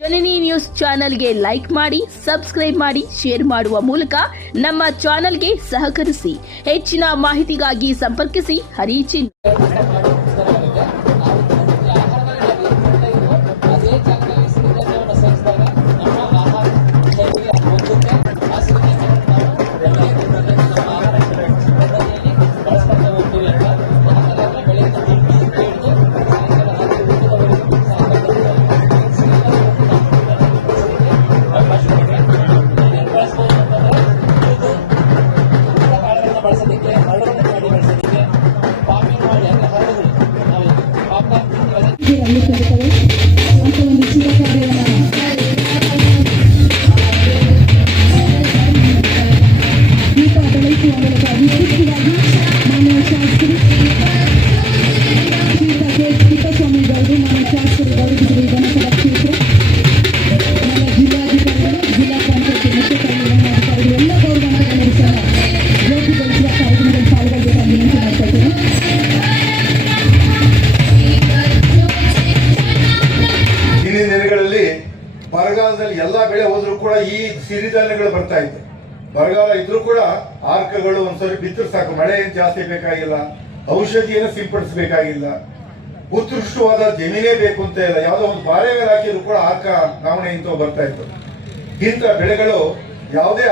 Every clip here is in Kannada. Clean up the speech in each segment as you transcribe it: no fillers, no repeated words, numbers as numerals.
ಜನನಿ ನ್ಯೂಸ್ ಚಾನೆಲ್ಗೆ ಲೈಕ್ ಮಾಡಿ, ಸಬ್ಸ್ಕ್ರೈಬ್ ಮಾಡಿ, ಶೇರ್ ಮಾಡುವ ಮೂಲಕ ನಮ್ಮ ಚಾನೆಲ್ಗೆ ಸಹಕರಿಸಿ. ಹೆಚ್ಚಿನ ಮಾಹಿತಿಗಾಗಿ ಸಂಪರ್ಕಿಸಿ ಹರಿಚಿನ್. ಬರಗಾಲದಲ್ಲಿ ಎಲ್ಲಾ ಬೆಳೆ ಹೋದ್ರೂ ಕೂಡ ಈ ಸಿರಿಧಾನ್ಯಗಳು ಬರ್ತಾ ಇತ್ತು. ಬರಗಾಲ ಇದ್ರೂ ಕೂಡ ಆರ್ಕಗಳು ಒಂದ್ಸರಿ ಬಿತ್ತರು ಸಾಕು, ಮಳೆ ಏನು ಜಾಸ್ತಿ ಬೇಕಾಗಿಲ್ಲ, ಔಷಧಿಯನ್ನು ಸಿಂಪಡಿಸಬೇಕಾಗಿಲ್ಲ, ಉತ್ಕೃಷ್ಟವಾದ ಜಮೀನೇ ಬೇಕು ಅಂತ ಇಲ್ಲ, ಯಾವುದೋ ಒಂದು ಬಾರೆ ಮೇಲೆ ಹಾಕಿದ್ರು ಕೂಡ ಆರ್ಕ ನಾವಣೆ ಇಂತ ಬರ್ತಾ ಇತ್ತು. ಇಂಥ ಬೆಳೆಗಳು ಯಾವುದೇ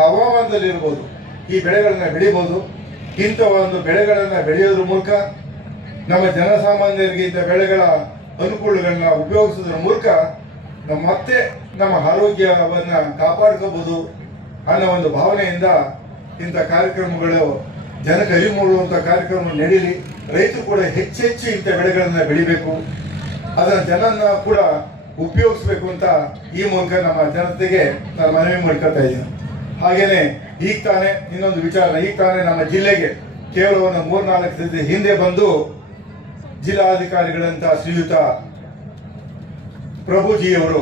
ಹವಾಮಾನದಲ್ಲಿ ಇರ್ಬೋದು, ಈ ಬೆಳೆಗಳನ್ನ ಬೆಳಿಬಹುದು. ಇಂಥ ಒಂದು ಬೆಳೆಗಳನ್ನ ಬೆಳೆಯೋದ್ರ ಮೂಲಕ ನಮ್ಮ ಜನಸಾಮಾನ್ಯರಿಗೆ ಇಂಥ ಬೆಳೆಗಳ ಅನುಕೂಲಗಳನ್ನ ಉಪಯೋಗಿಸೋದ್ರ ಮೂಲಕ ಮತ್ತೆ ನಮ್ಮ ಆರೋಗ್ಯವನ್ನ ಕಾಪಾಡ್ಕೋಬಹುದು ಅನ್ನೋ ಒಂದು ಭಾವನೆಯಿಂದ ಇಂಥ ಕಾರ್ಯಕ್ರಮಗಳು ಜನಕ್ಕೆ ಅರಿವು ಮೂಡುವಂತ ಕಾರ್ಯಕ್ರಮ ನಡೀಲಿ. ರೈತರು ಕೂಡ ಹೆಚ್ಚೆಚ್ಚು ಇಂಥ ಬೆಳೆಗಳನ್ನ ಬೆಳಿಬೇಕು, ಅದನ್ನ ಜನನ್ನ ಕೂಡ ಉಪಯೋಗಿಸ್ಬೇಕು ಅಂತ ಈ ಮೂಲಕ ನಮ್ಮ ಜನತೆಗೆ ನಾನು ಮನವಿ ಮಾಡ್ಕೊತಾ ಇದ್ದೀನಿ. ಹಾಗೇನೆ ಈಗ ತಾನೇ ಇನ್ನೊಂದು ವಿಚಾರ, ಈಗ ತಾನೇ ನಮ್ಮ ಜಿಲ್ಲೆಗೆ ಕೇವಲ ಒಂದು 3-4 ದಿನದ ಹಿಂದೆ ಬಂದು ಜಿಲ್ಲಾಧಿಕಾರಿಗಳಂತ ಶ್ರೀಯುತ ಪ್ರಭುಜಿಯವರು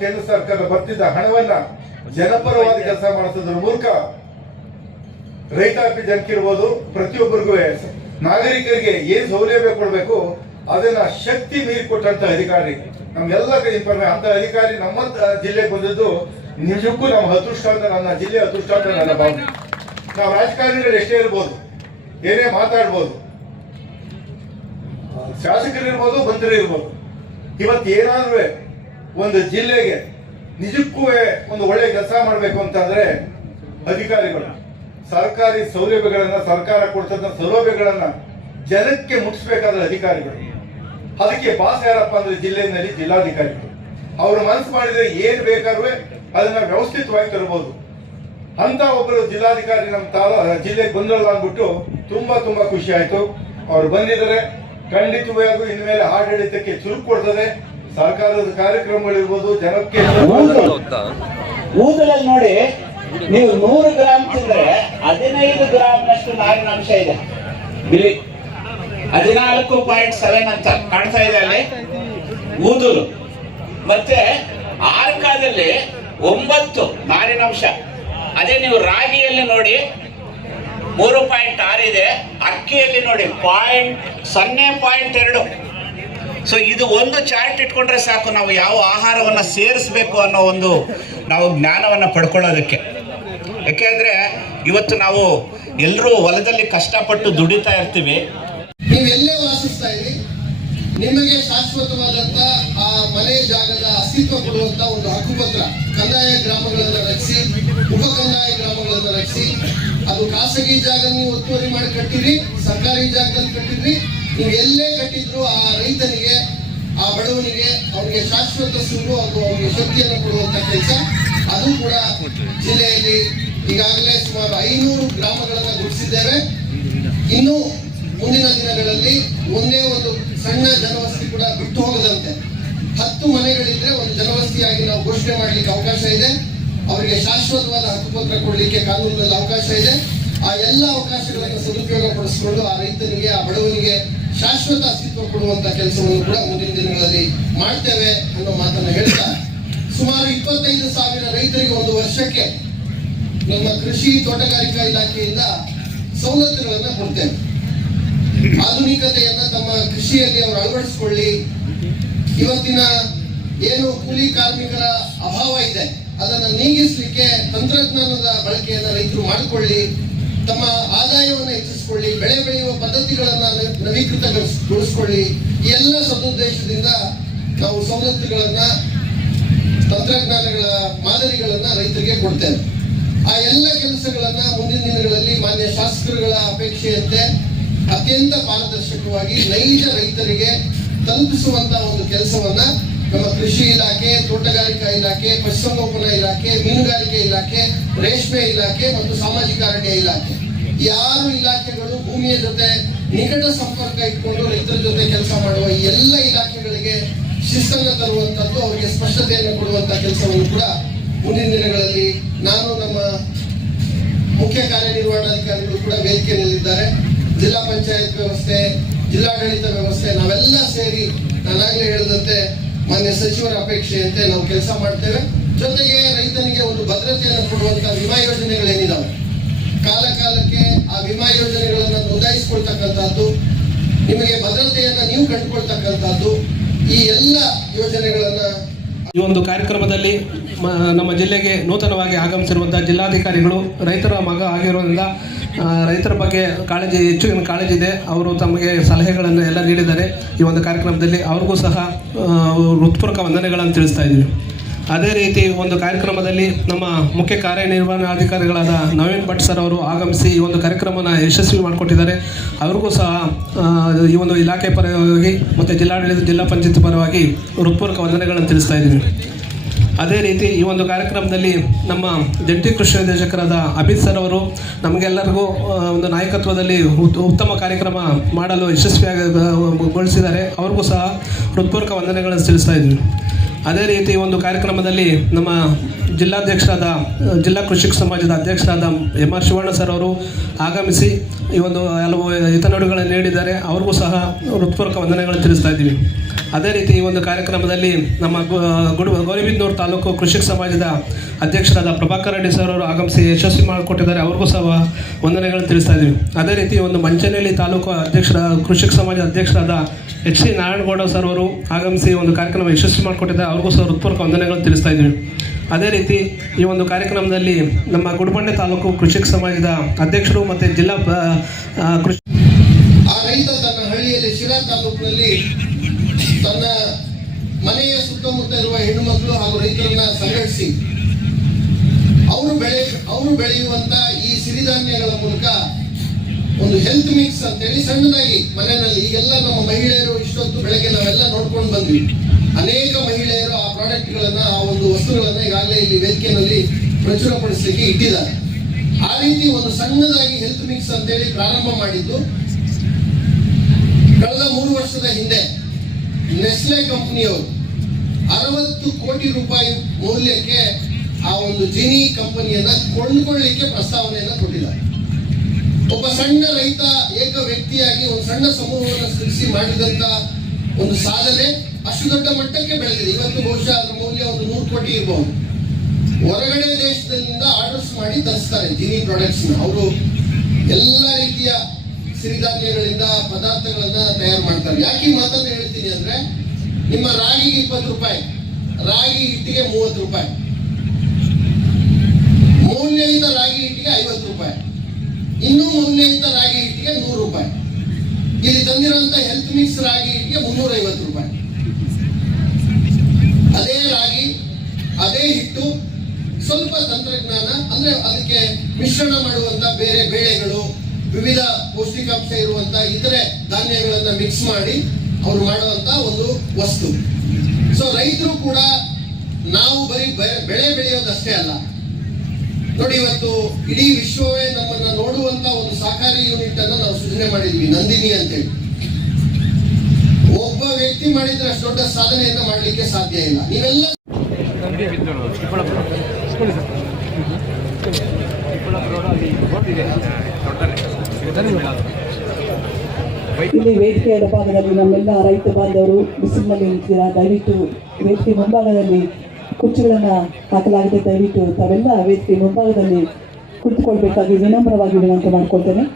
ಕೇಂದ್ರ ಸರ್ಕಾರ ಬರ್ತಿದ್ದ ಹಣವನ್ನ ಜನಪರವಾದ ಕೆಲಸ ಮಾಡಿಸೋದ್ರ ಮೂಲಕ ರೈತಾಪಿ ಜನಕ್ಕಿರ್ಬೋದು, ಪ್ರತಿಯೊಬ್ಬರಿಗೂ ನಾಗರಿಕರಿಗೆ ಏನ್ ಸೌಲಭ್ಯ ಕೊಡಬೇಕು ಅದನ್ನ ಶಕ್ತಿ ಮೀರಿ ಕೊಟ್ಟಂತ ಅಧಿಕಾರಿ ನಮ್ಗೆಲ್ಲ ಅಂತ ಅಧಿಕಾರಿ ನಮ್ಮ ಜಿಲ್ಲೆಗೆ ಬಂದಿದ್ದು ನಿಜಕ್ಕೂ ನಮ್ಮ ಅದೃಷ್ಟ ಅಂತ, ನನ್ನ ಜಿಲ್ಲೆ ಅದೃಷ್ಟ ಅಂತ ನನ್ನ ಭಾವನೆ. ನಾವು ರಾಜಕಾರಣಿಗಳು ಎಷ್ಟೇ ಇರ್ಬೋದು, ಏನೇ ಮಾತಾಡ್ಬೋದು, ಶಾಸಕರಿರ್ಬೋದು, ಮಂತ್ರಿ ಇರ್ಬೋದು, ಇವತ್ತು ಏನಾದ್ರೂ ಒಂದು ಜಿಲ್ಲೆಗೆ ನಿಜಕ್ಕೂ ಒಂದು ಒಳ್ಳೆ ಕೆಲಸ ಮಾಡಬೇಕು ಅಂತಂದ್ರೆ ಅಧಿಕಾರಿಗಳು ಸರ್ಕಾರಿ ಸೌಲಭ್ಯಗಳನ್ನ, ಸರ್ಕಾರ ಕೊಡ್ತಕ್ಕಂಥ ಸೌಲಭ್ಯಗಳನ್ನ ಜನಕ್ಕೆ ಮುಟ್ಟಿಸ್ಬೇಕಾದ್ರೆ ಅಧಿಕಾರಿಗಳು. ಅದಕ್ಕೆ ಬಾಸ್ ಯಾರಪ್ಪ ಅಂದ್ರೆ ಜಿಲ್ಲೆಯಲ್ಲಿ ಜಿಲ್ಲಾಧಿಕಾರಿಗಳು. ಅವ್ರು ಮನಸ್ಸು ಮಾಡಿದ್ರೆ ಏನ್ ಬೇಕಾದ್ರೂ ಅದನ್ನ ವ್ಯವಸ್ಥಿತವಾಗಿ ತರಬಹುದು. ಅಂತ ಒಬ್ಬರು ಜಿಲ್ಲಾಧಿಕಾರಿ ನಮ್ಮ ಜಿಲ್ಲೆಗೆ ಬಂದ್ರಲ್ಲ ಅಂದ್ಬಿಟ್ಟು ತುಂಬಾ ಖುಷಿ ಆಯ್ತು. ಅವ್ರು ಬಂದಿದ್ದಾರೆ, ಖಂಡಿತವಾಗೂ ಇನ್ಮೇಲೆ ಆಡಳಿತಕ್ಕೆ ಚುರುಕು ಕೊಡ್ತದೆ. ಸರ್ಕಾರದ ಕಾರ್ಯಕ್ರಮಗಳಿರ್ಬೋದು, ಜನಕ್ಕೆ ಊದಲಲ್ಲಿ ನೋಡಿ, ನೀವು 100 ಗ್ರಾಂ ತಿಂದ್ರೆ 15 ಗ್ರಾಂನಷ್ಟು ನಾರಿನಾಂಶ ಇದೆ. ಬಿಳಿ 14.7 ಅಂತ ಕಾಣ್ತಾ ಇದೆ ಅಲ್ಲಿ ಊದಲು. ಮತ್ತೆ ಆರ್ಕಾದಲ್ಲಿ 9 ನಾರಿನಾಂಶ. ಅದೇ ನೀವು ರಾಗಿಯಲ್ಲಿ ನೋಡಿ 3.6 ಇದೆ, ಅಕ್ಕಿಯಲ್ಲಿ ನೋಡಿ 0.2. ಸೊ ಇದು ಒಂದು ಚಾರ್ಟ್ ಇಟ್ಕೊಂಡ್ರೆ ಸಾಕು, ನಾವು ಯಾವ ಆಹಾರವನ್ನ ಸೇರಿಸಬೇಕು ಅನ್ನೋ ಒಂದು ನಾವು ಜ್ಞಾನವನ್ನ ಪಡ್ಕೊಳ್ಳೋದಕ್ಕೆ. ಯಾಕೆಂದ್ರೆ ಇವತ್ತು ನಾವು ಎಲ್ಲರೂ ಹೊಲದಲ್ಲಿ ಕಷ್ಟಪಟ್ಟು ದುಡಿತಾ ಇರ್ತೀವಿ. ನೀವೆಲ್ಲೇ ವಾಸಿಸ್ತಾ ಇರಿ, ನಿಮಗೆ ಶಾಶ್ವತವಾದಂತ ಆ ಮನೆ ಜಾಗದ ಅಸ್ತಿತ್ವ ಕೊಡುವಂತ ಒಂದು ಹಕ್ಕುಪತ್ರ ಕಂದಾಯ ಗ್ರಾಮಗಳನ್ನು ರಚಿಸಿ ಸಮುದಾಯ ಗ್ರಾಮಗಳನ್ನು ರಚಿಸಿ, ಅದು ಖಾಸಗಿ ಜಾಗ ನೀವು ಒತ್ತುವರಿ ಮಾಡಿ ಕಟ್ಟಿದ್ರಿ, ಸರ್ಕಾರಿ ಜಾಗದಲ್ಲಿ ಕಟ್ಟಿದ್ರಿ, ನೀವು ಎಲ್ಲೇ ಕಟ್ಟಿದ್ರು ಆ ರೈತನಿಗೆ, ಆ ಬಡವನಿಗೆ, ಅವ್ರಿಗೆ ಶಾಶ್ವತ ಸೂರು ಹಾಗೂ ಅವ್ರಿಗೆ ಶಕ್ತಿಯನ್ನು ಕೊಡುವಂತ ಕೆಲಸ ಅದು ಕೂಡ ಜಿಲ್ಲೆಯಲ್ಲಿ ಈಗಾಗಲೇ ಸುಮಾರು 500 ಗ್ರಾಮಗಳನ್ನು ಗುರುತಿಸಿದ್ದೇವೆ. ಇನ್ನು ಮುಂದಿನ ದಿನಗಳಲ್ಲಿ ಒಂದೇ ಒಂದು ಸಣ್ಣ ಜನವಸತಿ ಕೂಡ ಬಿಟ್ಟು ಹೋಗದಂತೆ 10 ಮನೆಗಳಿದ್ರೆ ಒಂದು ಜನವಸತಿಯಾಗಿ ನಾವು ಘೋಷಣೆ ಮಾಡಲಿಕ್ಕೆ ಅವಕಾಶ ಇದೆ. ಅವರಿಗೆ ಶಾಶ್ವತವಾದ ಹಕ್ಕುಪತ್ರ ಕೊಡಲಿಕ್ಕೆ ಕಾನೂನಿನಲ್ಲಿ ಅವಕಾಶ ಇದೆ. ಆ ಎಲ್ಲ ಅವಕಾಶಗಳನ್ನು ಸದುಪಯೋಗ ಪಡಿಸಿಕೊಂಡು ಆ ರೈತನಿಗೆ, ಆ ಬಡವನಿಗೆ ಶಾಶ್ವತ ಅಸ್ತಿತ್ವ ಕೊಡುವಂತ ಕೆಲಸವನ್ನು ಕೂಡ ಮುಂದಿನ ದಿನಗಳಲ್ಲಿ ಮಾಡ್ತೇವೆ ಅನ್ನೋ ಮಾತನ್ನು ಹೇಳ್ತಾ, ಸುಮಾರು 25,000 ರೈತರಿಗೆ ಒಂದು ವರ್ಷಕ್ಕೆ ನಮ್ಮ ಕೃಷಿ ತೋಟಗಾರಿಕಾ ಇಲಾಖೆಯಿಂದ ಸವಲತ್ತುಗಳನ್ನು ಕೊಡ್ತೇವೆ. ಆಧುನಿಕತೆಯನ್ನ ತಮ್ಮ ಕೃಷಿಯಲ್ಲಿ ಅವರು ಅಳವಡಿಸಿಕೊಳ್ಳಿ. ಇವತ್ತಿನ ಏನು ಕೂಲಿ ಕಾರ್ಮಿಕರ ಅಭಾವ ಇದೆ ಅದನ್ನು ನೀಗಿಸಲಿಕ್ಕೆ ತಂತ್ರಜ್ಞಾನದ ಬಳಕೆಯನ್ನು ರೈತರು ಮಾಡಿಕೊಳ್ಳಿ, ತಮ್ಮ ಆದಾಯವನ್ನು ಹೆಚ್ಚಿಸಿಕೊಳ್ಳಿ, ಬೆಳೆ ಬೆಳೆಯುವ ಪದ್ಧತಿಗಳನ್ನ ನವೀಕೃತಗೊಳಿಸಿಕೊಳ್ಳಿ. ಈ ಎಲ್ಲ ಸದುದ್ದೇಶದಿಂದ ನಾವು ಸವಲತ್ತುಗಳನ್ನ, ತಂತ್ರಜ್ಞಾನಗಳ ಮಾದರಿಗಳನ್ನ ರೈತರಿಗೆ ಕೊಡ್ತೇವೆ. ಆ ಎಲ್ಲ ಕೆಲಸಗಳನ್ನ ಮುಂದಿನ ದಿನಗಳಲ್ಲಿ ಮಾನ್ಯ ಶಾಸಕರುಗಳ ಅಪೇಕ್ಷೆಯಂತೆ ಅತ್ಯಂತ ಪಾರದರ್ಶಕವಾಗಿ ನೈಜ ರೈತರಿಗೆ ತಲುಪಿಸುವಂತ ಒಂದು ಕೆಲಸವನ್ನ ನಮ್ಮ ಕೃಷಿ ಇಲಾಖೆ, ತೋಟಗಾರಿಕಾ ಇಲಾಖೆ, ಪಶುಸಂಗೋಪನಾ ಇಲಾಖೆ, ಮೀನುಗಾರಿಕೆ ಇಲಾಖೆ, ರೇಷ್ಮೆ ಇಲಾಖೆ ಮತ್ತು ಸಾಮಾಜಿಕ ಅರಣ್ಯ ಇಲಾಖೆ, 6 ಇಲಾಖೆಗಳು ಭೂಮಿಯ ಜೊತೆ ನಿಕಟ ಸಂಪರ್ಕ ಇಟ್ಕೊಂಡು ರೈತರ ಜೊತೆ ಕೆಲಸ ಮಾಡುವ ಈ ಎಲ್ಲ ಇಲಾಖೆಗಳಿಗೆ ಶಿಸ್ತನ್ನು ತರುವಂತದ್ದು, ಅವರಿಗೆ ಸ್ಪಷ್ಟತೆಯನ್ನು ಕೊಡುವಂತ ಕೆಲಸವನ್ನು ಕೂಡ ಮುಂದಿನ ದಿನಗಳಲ್ಲಿ ನಾನು, ನಮ್ಮ ಮುಖ್ಯ ಕಾರ್ಯನಿರ್ವಹಣಾಧಿಕಾರಿಗಳು ಕೂಡ ವೇದಿಕೆಯಲ್ಲಿದ್ದಾರೆ. ಜಿಲ್ಲಾ ಪಂಚಾಯತ್ ವ್ಯವಸ್ಥೆ, ಜಿಲ್ಲಾಡಳಿತ ವ್ಯವಸ್ಥೆ ನಾವೆಲ್ಲ ಸೇರಿ ನಾನಾಗಲೇ ಹೇಳಿದಂತೆ ಮಾನ್ಯ ಸಚಿವರ ಅಪೇಕ್ಷೆಯಂತೆ ನಾವು ಕೆಲಸ ಮಾಡ್ತೇವೆ. ಜೊತೆಗೆ ರೈತನಿಗೆ ಒಂದು ಭದ್ರತೆಯನ್ನು ಕೊಡುವಂತ ವಿಮಾ ಯೋಜನೆಗಳೇನಿದಾವೆ, ಕಾಲ ಕಾಲಕ್ಕೆ ಆ ವಿಮಾ ಯೋಜನೆಗಳನ್ನು ನೋಂದಾಯಿಸಿಕೊಳ್ತಕ್ಕಂಥದ್ದು, ನಿಮಗೆ ಭದ್ರತೆಯನ್ನ ನೀವು ಕಂಡುಕೊಳ್ತಕ್ಕಂಥದ್ದು, ಈ ಎಲ್ಲ ಯೋಜನೆಗಳನ್ನ ಈ ಒಂದು ಕಾರ್ಯಕ್ರಮದಲ್ಲಿ ನಮ್ಮ ಜಿಲ್ಲೆಗೆ ನೂತನವಾಗಿ ಆಗಮಿಸಿರುವಂಥ ಜಿಲ್ಲಾಧಿಕಾರಿಗಳು ರೈತರ ಮಗ ಆಗಿರೋದ್ರಿಂದ ರೈತರ ಬಗ್ಗೆ ಹೆಚ್ಚಿನ ಕಾಳಜಿ ಇದೆ. ಅವರು ತಮಗೆ ಸಲಹೆಗಳನ್ನು ಎಲ್ಲ ನೀಡಿದ್ದಾರೆ. ಈ ಒಂದು ಕಾರ್ಯಕ್ರಮದಲ್ಲಿ ಅವ್ರಿಗೂ ಸಹ ಹೃತ್ಪೂರ್ವಕ ವಂದನೆಗಳನ್ನು ತಿಳಿಸ್ತಾ ಇದ್ದೀವಿ. ಅದೇ ರೀತಿ ಒಂದು ಕಾರ್ಯಕ್ರಮದಲ್ಲಿ ನಮ್ಮ ಮುಖ್ಯ ಕಾರ್ಯನಿರ್ವಹಣಾಧಿಕಾರಿಗಳಾದ ನವೀನ್ ಭಟ್ ಸರ್ ಅವರು ಆಗಮಿಸಿ ಈ ಒಂದು ಕಾರ್ಯಕ್ರಮನ ಯಶಸ್ವಿ ಮಾಡಿಕೊಟ್ಟಿದ್ದಾರೆ. ಅವ್ರಿಗೂ ಸಹ ಈ ಒಂದು ಇಲಾಖೆ ಪರವಾಗಿ ಮತ್ತು ಜಿಲ್ಲಾಡಳಿತ, ಜಿಲ್ಲಾ ಪಂಚಾಯತ್ ಪರವಾಗಿ ಹೃತ್ಪೂರ್ವಕ ವಂದನೆಗಳನ್ನು ತಿಳಿಸ್ತಾ ಇದ್ದೀವಿ. ಅದೇ ರೀತಿ ಈ ಒಂದು ಕಾರ್ಯಕ್ರಮದಲ್ಲಿ ನಮ್ಮ ಜಂಟಿ ಕೃಷಿ ನಿರ್ದೇಶಕರಾದ ಅಭಿತ್ ಸರ್ ಅವರು ನಮಗೆಲ್ಲರಿಗೂ ಒಂದು ನಾಯಕತ್ವದಲ್ಲಿ ಉತ್ತಮ ಕಾರ್ಯಕ್ರಮ ಮಾಡಲು ಯಶಸ್ವಿಗೊಳಿಸಿದ್ದಾರೆ. ಅವ್ರಿಗೂ ಸಹ ಹೃತ್ಪೂರ್ವಕ ವಂದನೆಗಳನ್ನು ತಿಳಿಸ್ತಾ ಇದ್ದೀವಿ. ಅದೇ ರೀತಿ ಒಂದು ಕಾರ್ಯಕ್ರಮದಲ್ಲಿ ನಮ್ಮ ಜಿಲ್ಲಾಧ್ಯಕ್ಷರಾದ, ಜಿಲ್ಲಾ ಕೃಷಿಕ ಸಮಾಜದ ಅಧ್ಯಕ್ಷರಾದ MR ಶಿವಣ್ಣ ಸರ್ ಅವರು ಆಗಮಿಸಿ ಈ ಒಂದು ಹಲವು ಹಿತನುಡಿಗಳನ್ನು ನೀಡಿದ್ದಾರೆ. ಅವ್ರಿಗೂ ಸಹ ಹೃತ್ಪೂರ್ವಕ ವಂದನೆಗಳನ್ನು ತಿಳಿಸ್ತಾ ಇದ್ದೀವಿ. ಅದೇ ರೀತಿ ಈ ಒಂದು ಕಾರ್ಯಕ್ರಮದಲ್ಲಿ ನಮ್ಮ ಗೌರಿಬಿದನೂರು ತಾಲೂಕು ಕೃಷಿಕ ಸಮಾಜದ ಅಧ್ಯಕ್ಷರಾದ ಪ್ರಭಾಕರ್ ರೆಡ್ಡಿ ಸರ್ ಅವರು ಆಗಮಿಸಿ ಯಶಸ್ವಿ ಮಾಡಿಕೊಟ್ಟಿದ್ದಾರೆ. ಅವ್ರಿಗೂ ಸಹ ವಂದನೆಗಳನ್ನು ತಿಳಿಸ್ತಾ ಇದ್ದೀವಿ. ಅದೇ ರೀತಿ ಒಂದು ಮಂಚನಹಳ್ಳಿ ತಾಲೂಕು ಕೃಷಿಕ ಸಮಾಜದ ಅಧ್ಯಕ್ಷರಾದ HC ನಾರಾಯಣಗೌಡ ಸರ್ ಅವರು ಆಗಮಿಸಿ ಒಂದು ಕಾರ್ಯಕ್ರಮ ಯಶಸ್ವಿ ಮಾಡಿಕೊಟ್ಟಿದ್ದಾರೆ. ಅವ್ರಿಗೂ ಸಹ ಹೃತ್ಪೂರ್ವಕ ವಂದನೆಗಳನ್ನು ತಿಳಿಸ್ತಾ ಇದ್ದೀವಿ. ಅದೇ ರೀತಿ ಈ ಒಂದು ಕಾರ್ಯಕ್ರಮದಲ್ಲಿ ನಮ್ಮ ಗುಡಿಬಂಡೆ ತಾಲೂಕು ಕೃಷಿಕ ಸಮಾಜದ ಅಧ್ಯಕ್ಷರು ಮತ್ತು ಜಿಲ್ಲಾ ಕೃಷಿ ಆ ರೈತ ತನ್ನ ಹಳ್ಳಿಯಲ್ಲಿ ಶಿರಾ ತಾಲೂಕಿನಲ್ಲಿ ತನ್ನ ಮನೆಯ ಸುತ್ತಮುತ್ತ ಇರುವ ಹೆಣ್ಣು ಮಕ್ಕಳು ಹಾಗೂ ರೈತರನ್ನ ಸಂಘಟಿಸಿ ಅವರು ಬೆಳೆಯುವಂತ ಈ ಸಿರಿಧಾನ್ಯಗಳ ಮೂಲಕ ಒಂದು ಹೆಲ್ತ್ ಮಿಕ್ಸ್ ಅಂತೇಳಿ ಸಣ್ಣದಾಗಿ ಮನೆಯಲ್ಲಿ, ಈಗೆಲ್ಲ ನಮ್ಮ ಮಹಿಳೆಯರು ಇಷ್ಟೊತ್ತು ಬೆಳಗ್ಗೆ ನಾವೆಲ್ಲ ನೋಡ್ಕೊಂಡು ಬಂದ್ವಿ, ಅನೇಕ ಮಹಿಳೆಯರು ಆ ಪ್ರಾಡಕ್ಟ್ಗಳನ್ನ, ಆ ಒಂದು ವಸ್ತುಗಳನ್ನ ಈಗಾಗಲೇ ಇಲ್ಲಿ ವೇದಿಕೆಯಲ್ಲಿ ಪ್ರಚುರಪಡಿಸಲಿಕ್ಕೆ ಇಟ್ಟಿದ್ದಾರೆ. ಆ ರೀತಿ ಒಂದು ಸಣ್ಣದಾಗಿ ಹೆಲ್ತ್ ಮಿಕ್ಸ್ ಅಂತೇಳಿ ಪ್ರಾರಂಭ ಮಾಡಿದ್ದು ಕಳೆದ 3 ವರ್ಷದ ಹಿಂದೆ ನೆಸ್ಲೆ ಕಂಪನಿಯವರು 60 ಕೋಟಿ ರೂಪಾಯಿ ಮೌಲ್ಯಕ್ಕೆ ಆ ಒಂದು ಜಿನಿ ಕಂಪನಿಯನ್ನ ಕೊಂಡುಕೊಳ್ಳಲಿಕ್ಕೆ ಪ್ರಸ್ತಾವನೆಯನ್ನ ಕೊಟ್ಟಿದ್ದಾರೆ. ಒಬ್ಬ ಸಣ್ಣ ರೈತ ಏಕ ವ್ಯಕ್ತಿಯಾಗಿ ಒಂದು ಸಣ್ಣ ಸಮೂಹವನ್ನು ಸೃಷ್ಟಿ ಮಾಡಿದಂತ ಒಂದು ಸಾಧನೆ ಅಷ್ಟು ದೊಡ್ಡ ಮಟ್ಟಕ್ಕೆ ಬೆಳೆದಿದೆ. ಇವತ್ತು ಬಹುಶಃ ಅದರ ಮೌಲ್ಯ ಒಂದು 100 ಕೋಟಿ ಇರಬಹುದು. ಹೊರಗಡೆ ದೇಶದಿಂದ ಆರ್ಡರ್ಸ್ ಮಾಡಿ ತರಿಸ್ತಾರೆ ಜಿನಿ ಪ್ರಾಡಕ್ಟ್ಸ್. ಅವರು ಎಲ್ಲ ರೀತಿಯ ಸಿರಿಧಾನ್ಯಗಳಿಂದ ಪದಾರ್ಥಗಳನ್ನ ತಯಾರು ಮಾಡ್ತಾರೆ. ಯಾಕೆ ಈ ಮಾತನ್ನು ಹೇಳ್ತೀನಿ ಅಂದ್ರೆ, ನಿಮ್ಮ ರಾಗಿಗೆ 20 ರೂಪಾಯಿ, ರಾಗಿ ಹಿಟ್ಟಿಗೆ 30 ರೂಪಾಯಿ, ಮೌಲ್ಯಯುತ ರಾಗಿ ಹಿಟ್ಟಿಗೆ 50 ರೂಪಾಯಿ, ಇನ್ನೂ ಮೌಲ್ಯಯುತ ರಾಗಿ ಹಿಟ್ಟಿಗೆ 100 ರೂಪಾಯಿ. ಇಲ್ಲಿ ತಂದಿರುವಂತ ಹೆಲ್ತ್ ಮಿಕ್ಸ್ ರಾಗಿ ಹಿಟ್ಟಿಗೆ 350 ರೂಪಾಯಿ. ಅದೇ ರಾಗಿ, ಅದೇ ಹಿಟ್ಟು, ಸ್ವಲ್ಪ ತಂತ್ರಜ್ಞಾನ ಅಂದ್ರೆ ಅದಕ್ಕೆ ಮಿಶ್ರಣ ಮಾಡುವಂತ ಬೇರೆ ಬೇಳೆಗಳು, ವಿವಿಧ ಪೌಷ್ಟಿಕಾಂಶ ಇರುವಂತ ಇತರೆ ಧಾನ್ಯಗಳನ್ನ ಮಿಕ್ಸ್ ಮಾಡಿ ಅವ್ರು ಮಾಡುವಂತ ಒಂದು ವಸ್ತು. ಸೊ ರೈತರು ಕೂಡ ನಾವು ಬರೀ ಬೆಳೆ ಬೆಳೆಯೋದಷ್ಟೇ ಅಲ್ಲ ನೋಡಿ, ಇವತ್ತು ಇಡೀ ವಿಶ್ವವೇ ನಮ್ಮನ್ನ ನೋಡುವಂತ ಒಂದು ಸಹಕಾರಿ ಯೂನಿಟ್ ಅನ್ನ ನಾವು ಸೃಜನೆ ಮಾಡಿದ್ವಿ, ನಂದಿನಿ ಅಂತೇಳಿ. ಒಬ್ಬ ವ್ಯಕ್ತಿ ಮಾಡಿದ್ರೆ ಅಷ್ಟು ದೊಡ್ಡ ಸಾಧನೆಯನ್ನ ಮಾಡ್ಲಿಕ್ಕೆ ಸಾಧ್ಯ ಇಲ್ಲ. ನೀವೆಲ್ಲ ಇಲ್ಲಿ ವೇದಿಕೆ ಎಡಭಾಗದಲ್ಲಿ ನಮ್ಮೆಲ್ಲ ರೈತ ಬಾಂಧವರು ಬಿಸಿಲಿನಲ್ಲಿ ನಿಂತಿದ್ದೀರಾ. ದಯವಿಟ್ಟು ವೇದಿಕೆ ಮುಂಭಾಗದಲ್ಲಿ ಕುರ್ಚಿಗಳನ್ನ ಹಾಕಲಾಗಿದೆ. ದಯವಿಟ್ಟು ತಾವೆಲ್ಲ ವೇದಿಕೆ ಮುಂಭಾಗದಲ್ಲಿ ಕುಳಿತುಕೊಳ್ಬೇಕಾಗಿ ವಿನಮ್ರವಾಗಿ ವಿನಂತಿ ಮಾಡ್ಕೊಳ್ತೇನೆ.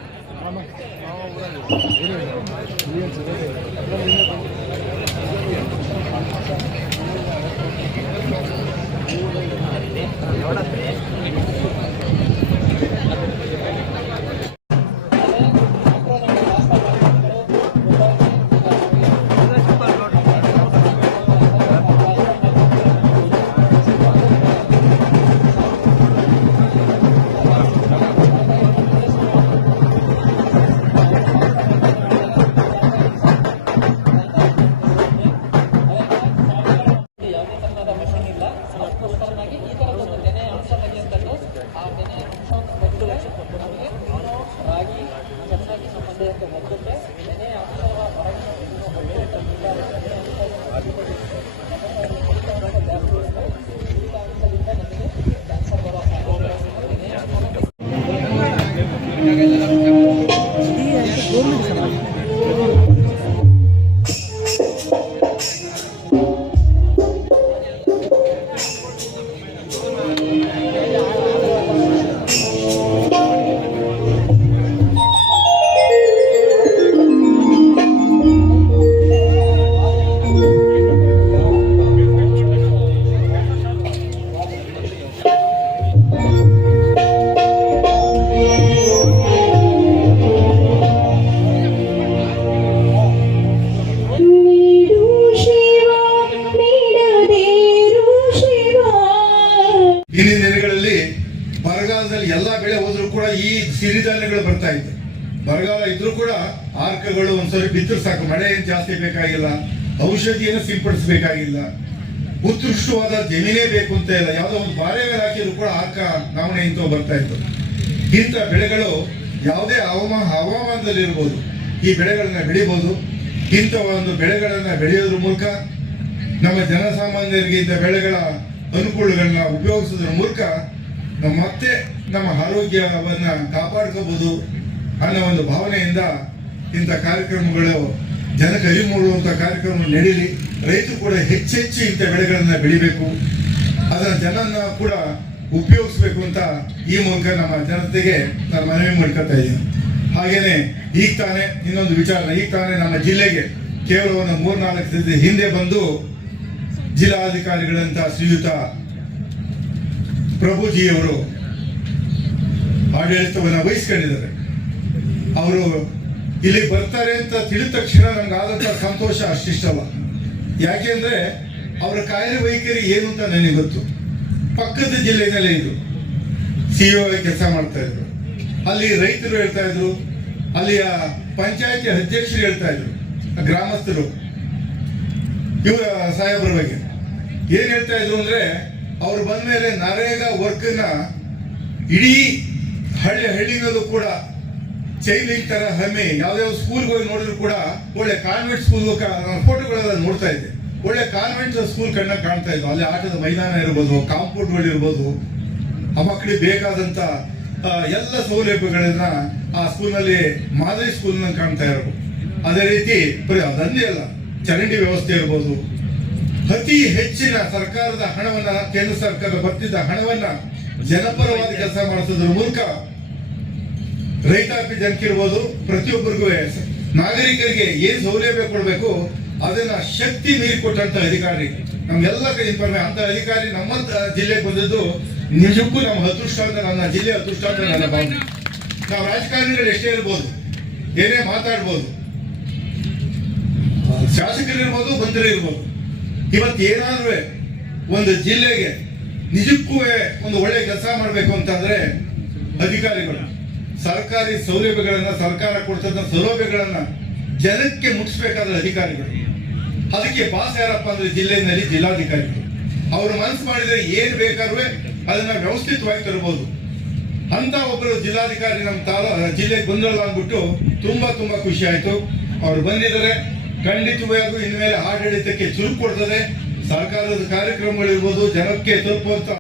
ಹಿಂದಿನ ದಿನಗಳಲ್ಲಿ ಬರಗಾಲದಲ್ಲಿ ಎಲ್ಲಾ ಬೆಳೆ ಹೋದ್ರು ಕೂಡ ಈ ಸಿರಿಧಾನ್ಯಗಳು ಬರ್ತಾ ಇತ್ತು. ಬರಗಾಲ ಇದ್ರೂ ಕೂಡ ಆರ್ಕಗಳು ಒಂದ್ಸರಿ ಬಿತ್ತರು ಸಾಕು, ಮಳೆ ಏನು ಜಾಸ್ತಿ ಬೇಕಾಗಿಲ್ಲ, ಔಷಧಿಯನ್ನು ಸಿಂಪಡಿಸಬೇಕಾಗಿಲ್ಲ, ಉತ್ಕೃಷ್ಟವಾದ ಜಮೀನೇ ಬೇಕು ಅಂತ ಇಲ್ಲ. ಯಾವುದೋ ಒಂದು ಬಾರೆ ಮೇಲೆ ಹಾಕಿದ್ರು ಕೂಡ ಆರ್ಕ ನವಣೆ ಇಂಥ ಬರ್ತಾ ಇತ್ತು. ಇಂಥ ಬೆಳೆಗಳು ಯಾವುದೇ ಹವಾಮಾನದಲ್ಲಿ ಇರ್ಬೋದು, ಈ ಬೆಳೆಗಳನ್ನ ಬೆಳಿಬಹುದು. ಇಂಥ ಒಂದು ಬೆಳೆಗಳನ್ನ ಬೆಳೆಯೋದ್ರ ಮೂಲಕ ನಮ್ಮ ಜನಸಾಮಾನ್ಯರಿಗೆ ಇಂಥ ಬೆಳೆಗಳ ಅನುಕೂಲಗಳನ್ನ ಉಪಯೋಗಿಸೋದ್ರ ಮೂಲಕ ಮತ್ತೆ ನಮ್ಮ ಆರೋಗ್ಯವನ್ನ ಕಾಪಾಡ್ಕೋಬಹುದು ಅನ್ನೋ ಒಂದು ಭಾವನೆಯಿಂದ ಇಂಥ ಕಾರ್ಯಕ್ರಮಗಳು ಜನಕ್ಕೆ ಅರಿವು ಮೂಡುವಂಥ ಕಾರ್ಯಕ್ರಮ ನಡೀಲಿ. ರೈತರು ಕೂಡ ಹೆಚ್ಚೆಚ್ಚು ಇಂಥ ಬೆಳೆಗಳನ್ನ ಬೆಳಿಬೇಕು, ಅದನ್ನ ಜನನ್ನ ಕೂಡ ಉಪಯೋಗಿಸ್ಬೇಕು ಅಂತ ಈ ಮೂಲಕ ನಮ್ಮ ಜನತೆಗೆ ನಾನು ಮನವಿ ಮಾಡ್ಕೊತಾ ಇದ್ದೀನಿ. ಹಾಗೇನೆ ಈಗ ತಾನೇ ಇನ್ನೊಂದು ವಿಚಾರ, ಈಗ ತಾನೇ ನಮ್ಮ ಜಿಲ್ಲೆಗೆ ಕೇವಲ ಒಂದು 3-4 ದಿನದ ಹಿಂದೆ ಬಂದು ಜಿಲ್ಲಾಧಿಕಾರಿಗಳಂತ ಶ್ರೀಯುತ ಪ್ರಭುಜಿಯವರು ಆಡಳಿತವನ್ನು ವಹಿಸ್ಕೊಂಡಿದ್ದಾರೆ. ಅವರು ಇಲ್ಲಿ ಬರ್ತಾರೆ ಅಂತ ತಿಳಿದ ತಕ್ಷಣ ನಮ್ಗಾದಂತ ಸಂತೋಷ ಅಷ್ಟಿಷ್ಟಲ್ಲ. ಯಾಕೆಂದ್ರೆ ಅವರ ಕಾರ್ಯವೈಖರಿ ಏನು ಅಂತ ನನಗೆ ಗೊತ್ತು. ಪಕ್ಕದ ಜಿಲ್ಲೆಯಲ್ಲೇ ಇದು ಸಿಇಒ ಕೆಲಸ ಮಾಡ್ತಾ ಇದ್ರು, ಅಲ್ಲಿ ರೈತರು ಹೇಳ್ತಾ ಇದ್ರು, ಅಲ್ಲಿಯ ಪಂಚಾಯತಿ ಅಧ್ಯಕ್ಷರು ಹೇಳ್ತಾ ಇದ್ರು, ಗ್ರಾಮಸ್ಥರು ಇವರ ಸಾಹೇಬ್ರ ಬಗ್ಗೆ ಏನ್ ಹೇಳ್ತಾ ಇದ್ರು ಅಂದ್ರೆ, ಅವ್ರು ಬಂದ ಮೇಲೆ ನರೇಗಾ ವರ್ಕ್ ನ ಇಡೀ ಹಳ್ಳಿಗಳಲ್ಲೂ ಕೂಡ ಚೈಲಿಂಗ್ ತರ ಹಮ್ಮಿ ಯಾವ್ಯಾವ ಸ್ಕೂಲ್ಗೆ ಹೋಗಿ ನೋಡಿದ್ರು ಕೂಡ ಒಳ್ಳೆ ಕಾನ್ವೆಂಟ್ ಸ್ಕೂಲ್ ಫೋಟೋಗಳೆಲ್ಲ ನೋಡ್ತಾ ಇದ್ದೆ. ಒಳ್ಳೆ ಕಾನ್ವೆಂಟ್ ಸ್ಕೂಲ್ ಕಣ್ಣ ಕಾಣ್ತಾ ಇದ್ವು. ಅಲ್ಲಿ ಆಟದ ಮೈದಾನ ಇರ್ಬೋದು, ಕಾಂಪೌಂಡ್ಗಳು ಇರ್ಬೋದು, ಆ ಮಕ್ಕಳಿಗೆ ಬೇಕಾದಂತ ಎಲ್ಲ ಸೌಲಭ್ಯಗಳನ್ನ ಆ ಸ್ಕೂಲ್ನಲ್ಲಿ ಮಾದರಿ ಸ್ಕೂಲ್ನ ಕಾಣ್ತಾ ಇರಬಹುದು. ಅದೇ ರೀತಿ ಅದನ್ನೇ ಅಲ್ಲ, ಚರಂಡಿ ವ್ಯವಸ್ಥೆ ಇರ್ಬೋದು, ಅತಿ ಹೆಚ್ಚಿನ ಸರ್ಕಾರದ ಹಣವನ್ನ, ಕೇಂದ್ರ ಸರ್ಕಾರ ಬರ್ತಿದ್ದ ಹಣವನ್ನ ಜನಪರವಾದ ಕೆಲಸ ಮಾಡಿಸೋದ್ರ ಮೂಲಕ ರೈತಾಪಿ ಜನಕ್ಕಿರ್ಬೋದು, ಪ್ರತಿಯೊಬ್ಬರಿಗೂ ನಾಗರಿಕರಿಗೆ ಏನ್ ಸೌಲಭ್ಯ ಕೊಡಬೇಕು ಅದನ್ನ ಶಕ್ತಿ ಮೀರಿ ಕೊಟ್ಟಂತ ಅಧಿಕಾರಿ ನಮ್ಗೆಲ್ಲ ಇನ್ಫಾರ್ಮೇಶನ್ ಅಂತ ಅಧಿಕಾರಿ ನಮ್ಮ ಜಿಲ್ಲೆಗೆ ಬಂದಿದ್ದು ನಿಜಕ್ಕೂ ನಮ್ಮ ಅದೃಷ್ಟ ಅಂತ, ನನ್ನ ಜಿಲ್ಲೆ ಅದೃಷ್ಟ ಅಂತ ನನ್ನ ಭಾವನೆ. ನಾವು ರಾಜಕಾರಣಿಗಳು ಎಷ್ಟೇ ಇರ್ಬೋದು, ಏನೇ ಮಾತಾಡ್ಬೋದು, ಶಾಸಕರಿರ್ಬೋದು, ಮಂತ್ರಿರ್ಬೋದು, ಇವತ್ತು ಏನಾದ್ರೂ ಒಂದು ಜಿಲ್ಲೆಗೆ ನಿಜಕ್ಕೂ ಒಂದು ಒಳ್ಳೆ ಕೆಲಸ ಮಾಡಬೇಕು ಅಂತಂದ್ರೆ ಅಧಿಕಾರಿಗಳು ಸರ್ಕಾರಿ ಸೌಲಭ್ಯಗಳನ್ನ, ಸರ್ಕಾರ ಕೊಡ್ತದ ಸೌಲಭ್ಯಗಳನ್ನ ಜನಕ್ಕೆ ಮುಟ್ಟಿಸ್ಬೇಕಾದ ಅಧಿಕಾರಿಗಳು. ಅದಕ್ಕೆ ಬಾಸ್ ಯಾರಪ್ಪ ಅಂದ್ರೆ ಜಿಲ್ಲೆಯಲ್ಲಿ ಜಿಲ್ಲಾಧಿಕಾರಿಗಳು. ಅವರು ಮನಸ್ಸು ಮಾಡಿದ್ರೆ ಏನ್ ಬೇಕಾದ್ರೂ ಅದನ್ನ ವ್ಯವಸ್ಥಿತವಾಗಿ ತರಬಹುದು. ಅಂತ ಒಬ್ಬರು ಜಿಲ್ಲಾಧಿಕಾರಿ ನಮ್ಮ ಜಿಲ್ಲೆಗೆ ಬಂದ್ರಲ್ಲ ಅಂದ್ಬಿಟ್ಟು ತುಂಬಾ ಖುಷಿ ಆಯ್ತು. ಅವ್ರು ಬಂದಿದ್ದಾರೆ. ಖಂಡಿತವಾಗಿಯೂ ಇನ್ಮೇಲೆ ಆಡಳಿತಕ್ಕೆ ಚುರುಕು ಕೊಡ್ತದೆ. ಸರ್ಕಾರದ ಕಾರ್ಯಕ್ರಮಗಳಿರ್ಬೋದು, ಜನಕ್ಕೆ ತಲುಪುವಂತ